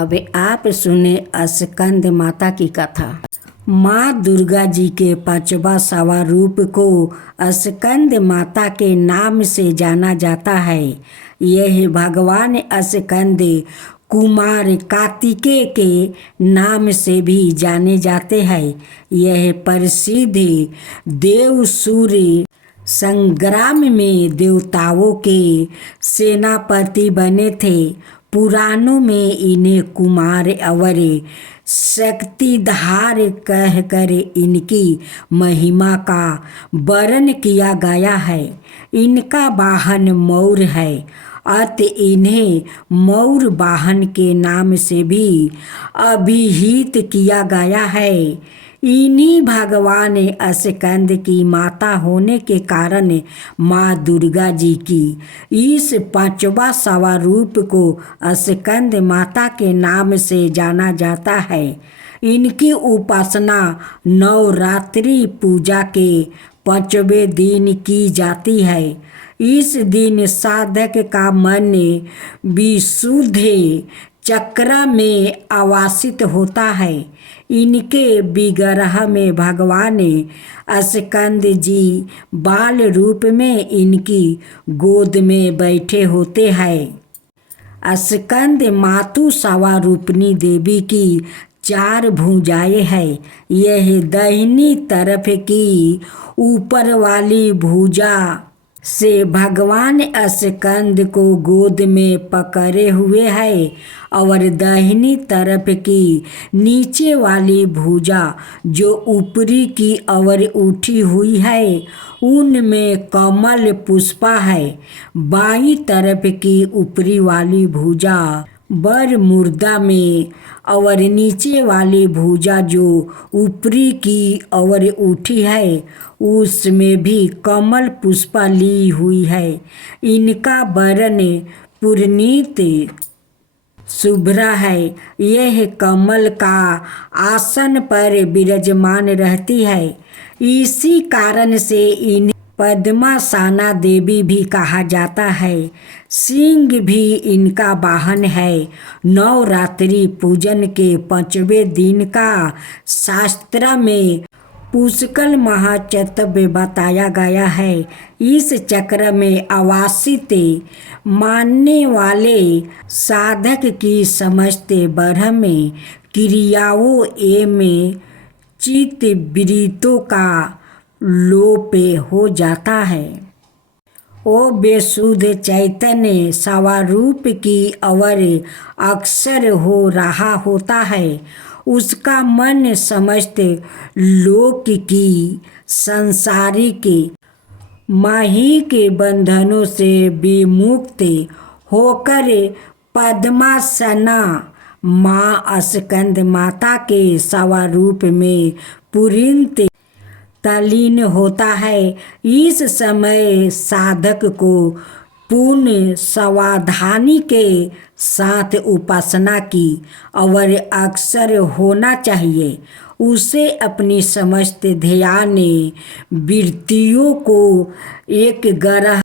अब आप सुने स्कंद माता की कथा। माँ दुर्गा जी के पांचवा स्वरूप को स्कंद माता के नाम से जाना जाता है। यह भगवान स्कंद कुमार कार्तिकेय के नाम से भी जाने जाते हैं। यह प्रसिद्ध देव सूर्य संग्राम में देवताओं के सेनापति बने थे। पुराणों में इन्हें कुमार और शक्तिधार कहकर इनकी महिमा का वर्णन किया गया है। इनका वाहन मौर है, अत इन्हें मौर वाहन के नाम से भी अभिहित किया गया है। इन्हीं भगवान स्कंद की माता होने के कारण माँ दुर्गा जी की इस पांचवा स्वरूप को स्कंद माता के नाम से जाना जाता है। इनकी उपासना नवरात्रि पूजा के 5वें दिन की जाती है। इस दिन साधक का मन विशुद्ध चक्र में आवासित होता है। इनके विग्रह में भगवान स्कंद जी बाल रूप में इनकी गोद में बैठे होते हैं। स्कंद मातु स्वरूपिणी देवी की 4 भुजाएं हैं। यह दाहिनी तरफ की ऊपर वाली भुजा से भगवान स्कंद को गोद में पकड़े हुए है और दाहिनी तरफ की नीचे वाली भुजा जो ऊपरी की ओर उठी हुई है उनमें कमल पुष्पा है। बाईं तरफ की ऊपरी वाली भुजा बर मुर्दा में और नीचे वाली भुजा जो ऊपरी की ओर उठी है उसमें भी कमल पुष्पा ली हुई है। इनका वर्ण पुरनीत शुभ्रा है। यह कमल का आसन पर विराजमान रहती है। इसी कारण से इन्हें पद्मासना देवी भी कहा जाता है। सिंह भी इनका वाहन है। नवरात्रि पूजन के 5वें दिन का शास्त्र में पुष्कर महाचतुर्थ बताया गया है। इस चक्र में आवासित मानने वाले साधक की समस्त ब्रह्म क्रियाओं एवं चित्त वृत्तियों का लोप हो जाता है। वो बेशुद्ध चैतन्य स्वरूप की ओर अक्सर हो रहा होता है। उसका मन समस्त लोक की संसारिक माही के बंधनों से विमुक्त होकर पद्मासना माँ स्कंद माता के स्वरूप में पूर्णतः तल्लीन होता है। इस समय साधक को पूर्ण सावधानी के साथ उपासना की और अक्सर होना चाहिए। उसे अपनी समस्त ध्यान वृत्तियों को एक ग्रह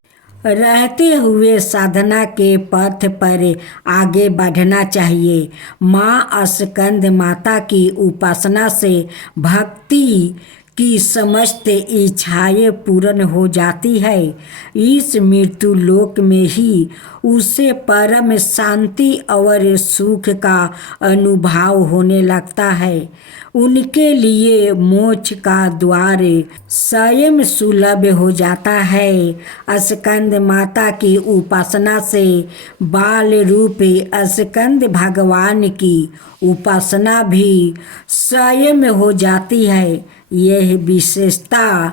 रहते हुए साधना के पथ पर आगे बढ़ना चाहिए। माँ स्कंद माता की उपासना से भक्ति की समस्त इच्छाएं पूर्ण हो जाती है। इस मृत्यु लोक में ही उसे परम शांति और सुख का अनुभव होने लगता है। उनके लिए मोक्ष का द्वार स्वयं सुलभ हो जाता है। स्कंद माता की उपासना से बाल रूप स्कंद भगवान की उपासना भी स्वयं हो जाती है। यह विशेषता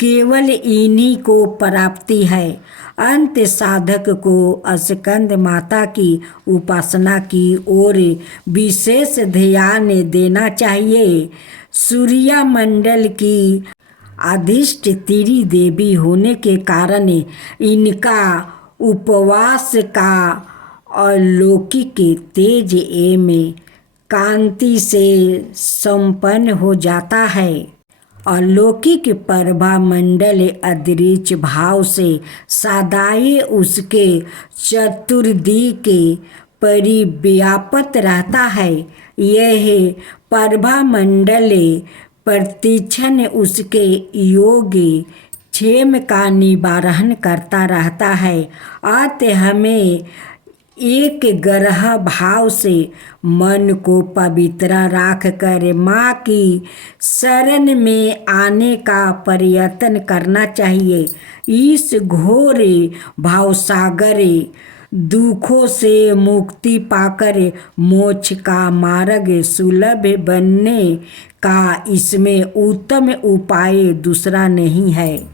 केवल इन्हीं को प्राप्ति है। अंत साधक को स्कंद माता की उपासना की ओर विशेष ध्यान देना चाहिए। सूर्य मंडल की अधिष्ठात्री देवी होने के कारण इनका उपवास का अलौकिक तेज एवं कांति से संपन्न हो जाता है। अलौकिक प्रभा मंडल अदृश्य भाव से सदाई उसके चतुर्दिक परिव्याप्त रहता है। यह प्रभा मंडले प्रतिक्षण उसके योग्य क्षेम का निवारण करता रहता है। अतः हमें एक ग्रह भाव से मन को पवित्र रख कर माँ की शरण में आने का प्रयत्न करना चाहिए। इस घोर भावसागर दुखों से मुक्ति पाकर मोक्ष का मार्ग सुलभ बनने का इसमें उत्तम उपाय दूसरा नहीं है।